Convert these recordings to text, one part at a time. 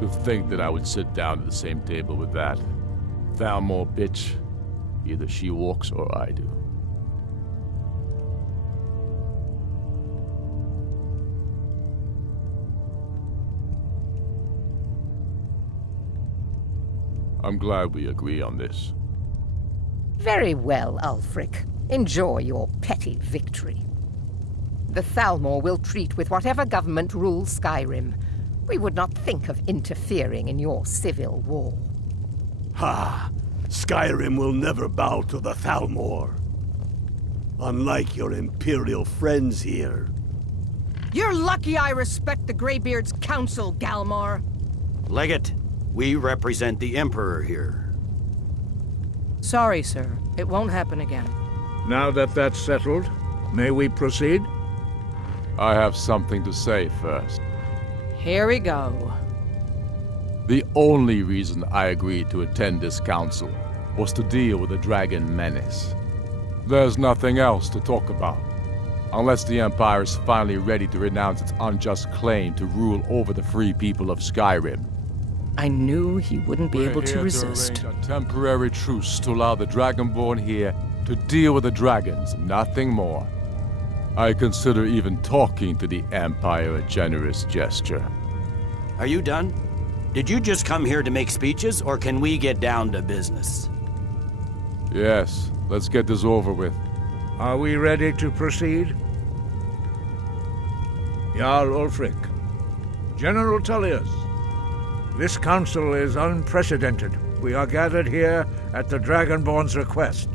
To think that I would sit down at the same table with that Thalmor bitch. Either she walks or I do. I'm glad we agree on this. Very well, Ulfric. Enjoy your petty victory. The Thalmor will treat with whatever government rules Skyrim. We would not think of interfering in your civil war. Ha! Skyrim will never bow to the Thalmor. Unlike your Imperial friends here. You're lucky I respect the Greybeard's counsel, Galmar. Legate, we represent the Emperor here. Sorry, sir. It won't happen again. Now that that's settled, may we proceed? I have something to say first. Here we go. The only reason I agreed to attend this council was to deal with the dragon menace. There's nothing else to talk about. Unless the Empire is finally ready to renounce its unjust claim to rule over the free people of Skyrim. I knew he wouldn't be able to resist. To arrange a temporary truce to allow the Dragonborn here to deal with the dragons, nothing more. I consider even talking to the Empire a generous gesture. Are you done? Did you just come here to make speeches, or can we get down to business? Yes, let's get this over with. Are we ready to proceed? Jarl Ulfric, General Tullius, this council is unprecedented. We are gathered here at the Dragonborn's request.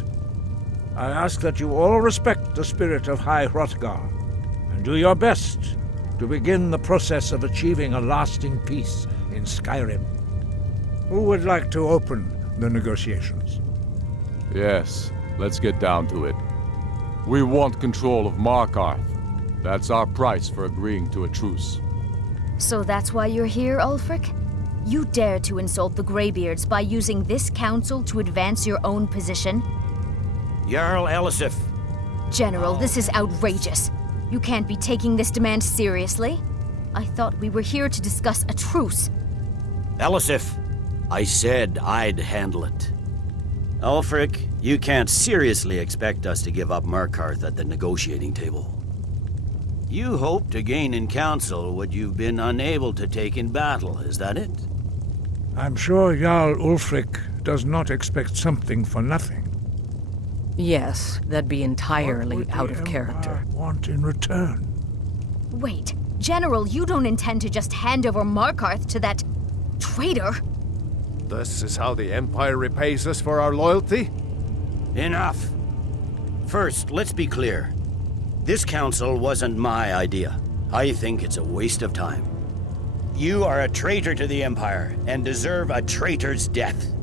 I ask that you all respect the spirit of High Hrothgar, and do your best to begin the process of achieving a lasting peace in Skyrim. Who would like to open the negotiations? Yes, let's get down to it. We want control of Markarth. That's our price for agreeing to a truce. So that's why you're here, Ulfric? You dare to insult the Greybeards by using this council to advance your own position? Jarl Elisif. General, this is outrageous. You can't be taking this demand seriously. I thought we were here to discuss a truce. Elisif, I said I'd handle it. Ulfric, you can't seriously expect us to give up Markarth at the negotiating table. You hope to gain in council what you've been unable to take in battle, is that it? I'm sure Jarl Ulfric does not expect something for nothing. Yes, that'd be entirely out of character. Want in return? Wait, General, you don't intend to just hand over Markarth to that traitor? This is how the Empire repays us for our loyalty? Enough. First, let's be clear. This council wasn't my idea. I think it's a waste of time. You are a traitor to the Empire and deserve a traitor's death.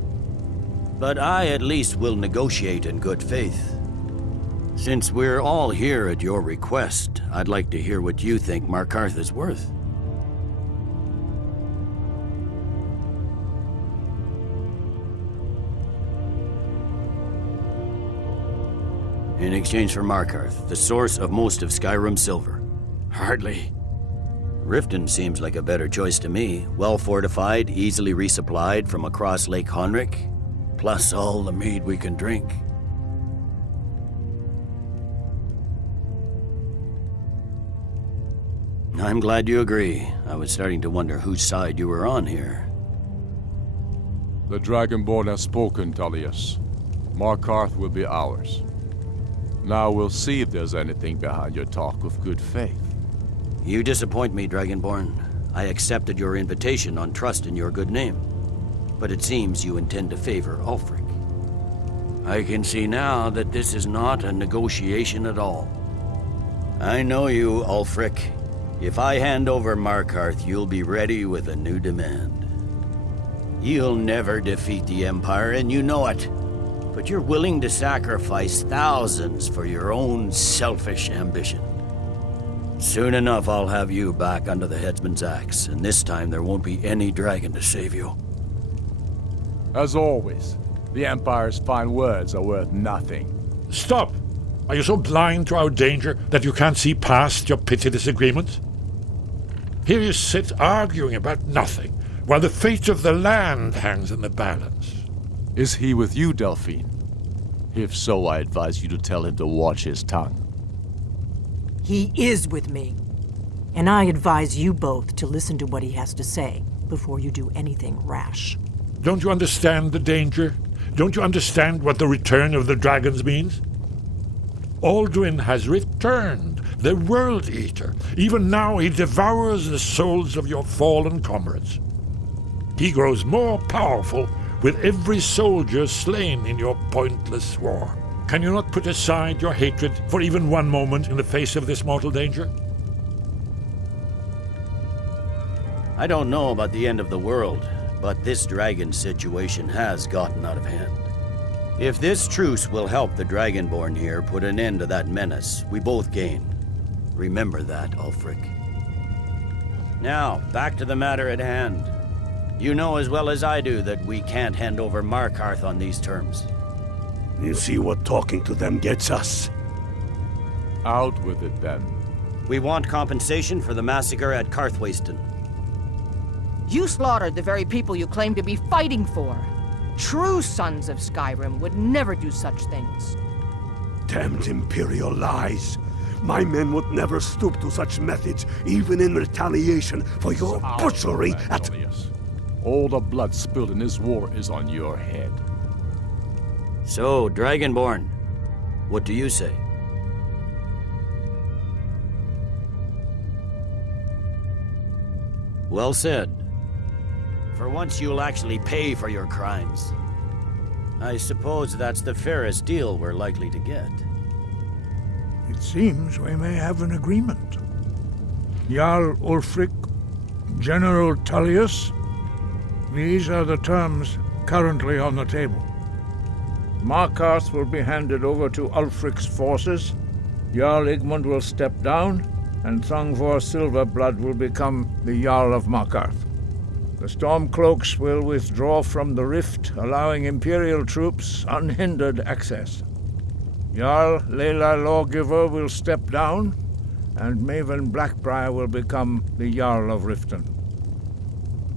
But I at least will negotiate in good faith. Since we're all here at your request, I'd like to hear what you think Markarth is worth. In exchange for Markarth, the source of most of Skyrim's silver. Hardly. Riften seems like a better choice to me. Well fortified, easily resupplied from across Lake Honric, plus all the mead we can drink. I'm glad you agree. I was starting to wonder whose side you were on here. The Dragonborn has spoken, Tullius. Markarth will be ours. Now we'll see if there's anything behind your talk of good faith. You disappoint me, Dragonborn. I accepted your invitation on trust in your good name. But it seems you intend to favor Ulfric. I can see now that this is not a negotiation at all. I know you, Ulfric. If I hand over Markarth, you'll be ready with a new demand. You'll never defeat the Empire, and you know it. But you're willing to sacrifice thousands for your own selfish ambition. Soon enough, I'll have you back under the headsman's axe, and this time there won't be any dragon to save you. As always, the Empire's fine words are worth nothing. Stop! Are you so blind to our danger that you can't see past your petty disagreement? Here you sit arguing about nothing, while the fate of the land hangs in the balance. Is he with you, Delphine? If so, I advise you to tell him to watch his tongue. He is with me. And I advise you both to listen to what he has to say before you do anything rash. Don't you understand the danger? Don't you understand what the return of the dragons means? Alduin has returned, the World Eater. Even now he devours the souls of your fallen comrades. He grows more powerful with every soldier slain in your pointless war. Can you not put aside your hatred for even one moment in the face of this mortal danger? I don't know about the end of the world, but this dragon situation has gotten out of hand. If this truce will help the Dragonborn here put an end to that menace, we both gain. Remember that, Ulfric. Now, back to the matter at hand. You know as well as I do that we can't hand over Markarth on these terms. You see what talking to them gets us? Out with it, then. We want compensation for the massacre at Karthwasten. You slaughtered the very people you claim to be fighting for. True sons of Skyrim would never do such things. Damned Imperial lies. My men would never stoop to such methods, even in retaliation for your butchery at... All the blood spilled in this war is on your head. So, Dragonborn, what do you say? Well said. For once you'll actually pay for your crimes. I suppose that's the fairest deal we're likely to get. It seems we may have an agreement. Jarl Ulfric, General Tullius, these are the terms currently on the table. Markarth will be handed over to Ulfric's forces, Jarl Igmund will step down, and Thongvor Silverblood will become the Jarl of Markarth. The Stormcloaks will withdraw from the rift, allowing Imperial troops unhindered access. Jarl Layla Lawgiver will step down, and Maven Blackbriar will become the Jarl of Riften.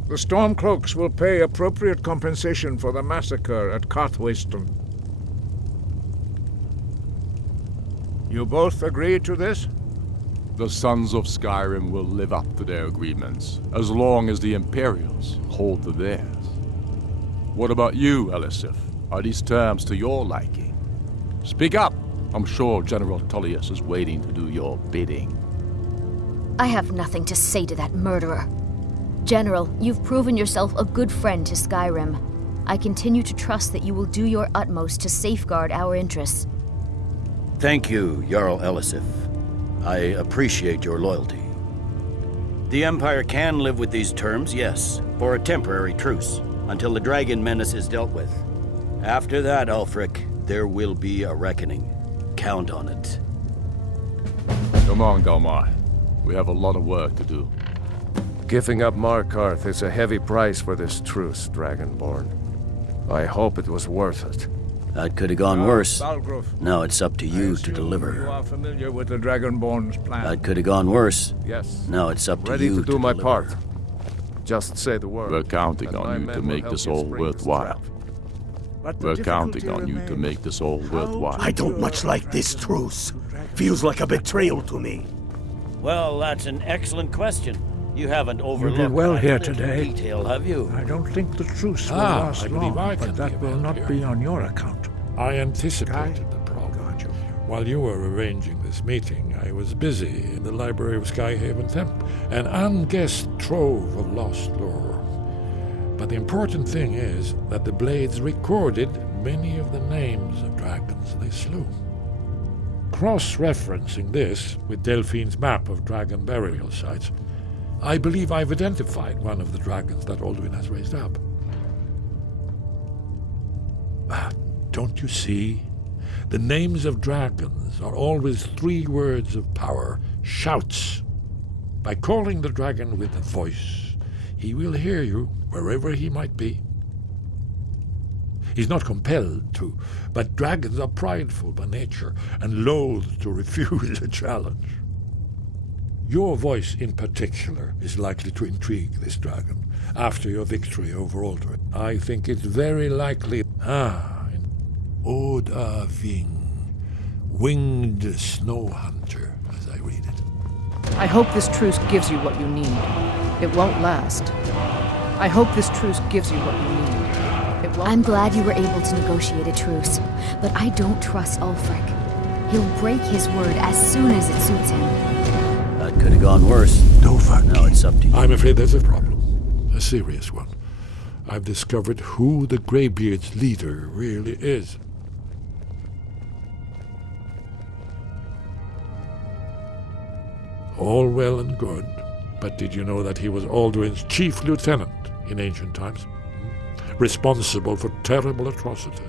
The Stormcloaks will pay appropriate compensation for the massacre at Karthwasten. You both agree to this? The Sons of Skyrim will live up to their agreements, as long as the Imperials hold to theirs. What about you, Elisif? Are these terms to your liking? Speak up! I'm sure General Tullius is waiting to do your bidding. I have nothing to say to that murderer. General, you've proven yourself a good friend to Skyrim. I continue to trust that you will do your utmost to safeguard our interests. Thank you, Jarl Elisif. I appreciate your loyalty. The Empire can live with these terms, yes, for a temporary truce, until the dragon menace is dealt with. After that, Ulfric, there will be a reckoning. Count on it. Come on, Dalmar. We have a lot of work to do. Giving up Markarth is a heavy price for this truce, Dragonborn. I hope it was worth it. That could have gone worse. Balgruuf. Now it's up to you to You deliver. are familiar with the Dragonborn's plan. That could have gone worse. Yes. Now it's up to Ready you to do my deliver. part. Just say the word. We're counting and my on you men to will make help this you all spring this worthwhile. trap. But the We're difficulty counting on you to remains. make this all worthwhile. I don't much like this truce. Feels like a betrayal to me. Well, that's an excellent question. You haven't overlooked did well that here little today. detail, have you? I don't think the truce will Ah, last I believe long, I can but that be will about not here. be on your account. I anticipated the problem. God, you. While you were arranging this meeting, I was busy in the library of Skyhaven Temple, an unguessed trove of lost lore. But the important thing is that the Blades recorded many of the names of dragons they slew. Cross-referencing this with Delphine's map of dragon burial sites, I believe I've identified one of the dragons that Alduin has raised up. Don't you see? The names of dragons are always 3 words of power, shouts. By calling the dragon with a voice, he will hear you wherever he might be. He's not compelled to, but dragons are prideful by nature and loath to refuse a challenge. Your voice in particular is likely to intrigue this dragon, after your victory over Alduin. I think it's very likely. In Oda Ving, Winged Snow Hunter, as I read it. I hope this truce gives you what you need. It won't last. I hope this truce gives you what you need. It won't. I'm glad you were able to negotiate a truce, but I don't trust Ulfric. He'll break his word as soon as it suits him. That could have gone worse. Dovahkiin. Now it's up to you. I'm afraid there's a problem. A serious one. I've discovered who the Greybeard's leader really is. All well and good, but did you know that he was Alduin's chief lieutenant in ancient times? Responsible for terrible atrocities.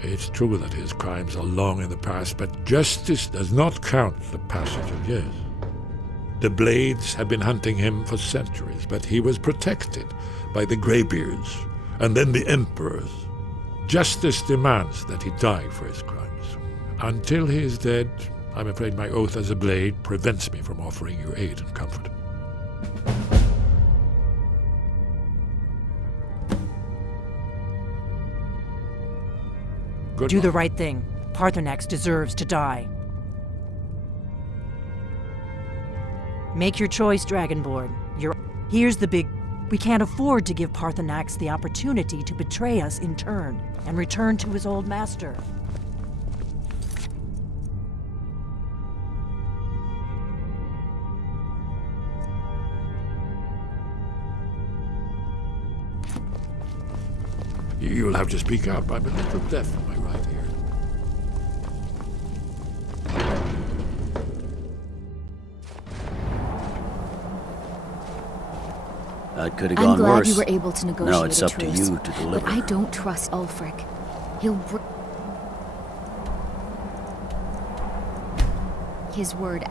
It's true that his crimes are long in the past, but justice does not count the passage of years. The Blades have been hunting him for centuries, but he was protected by the Greybeards and then the Emperors. Justice demands that he die for his crimes. Until he is dead, I'm afraid my oath as a Blade prevents me from offering you aid and comfort. Good Do luck. the right thing. Paarthurnax deserves to die. Make your choice, Dragonborn. Here's the big... We can't afford to give Paarthurnax the opportunity to betray us in turn and return to his old master. You'll have to speak up. I'm a little deaf in my right ear. That could have I'm gone glad worse. you were able to negotiate Now it's a up to truce, you to deliver. but I don't trust Ulfric. He'll his word.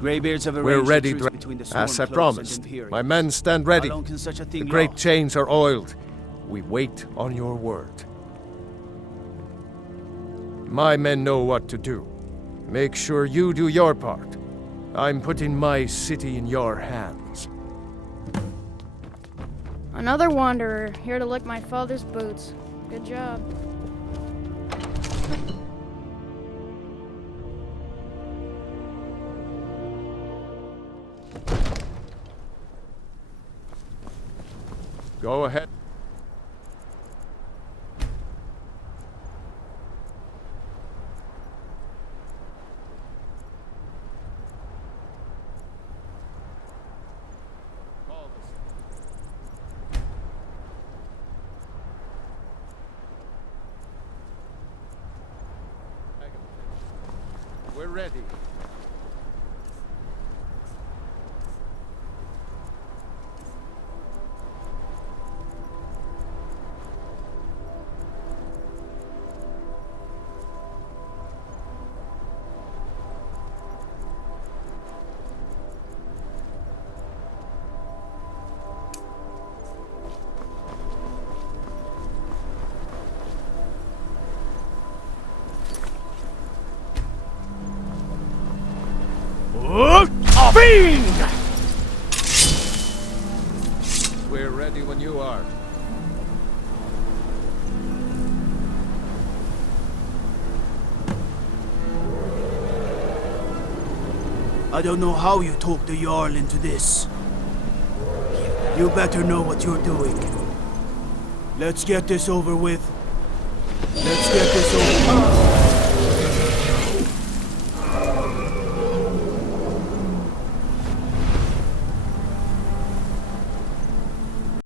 Greybeards have We're arranged ready, a truce between the as I Stormcloaks promised. and Imperium. My men stand ready. How long can such a thing The great last? chains are oiled. We wait on your word. My men know what to do. Make sure you do your part. I'm putting my city in your hands. Another wanderer, here to lick my father's boots. Good job. Go ahead. We're ready. We're ready when you are. I don't know how you talked the Jarl into this. You better know what you're doing. Let's get this over with. Let's get this over with.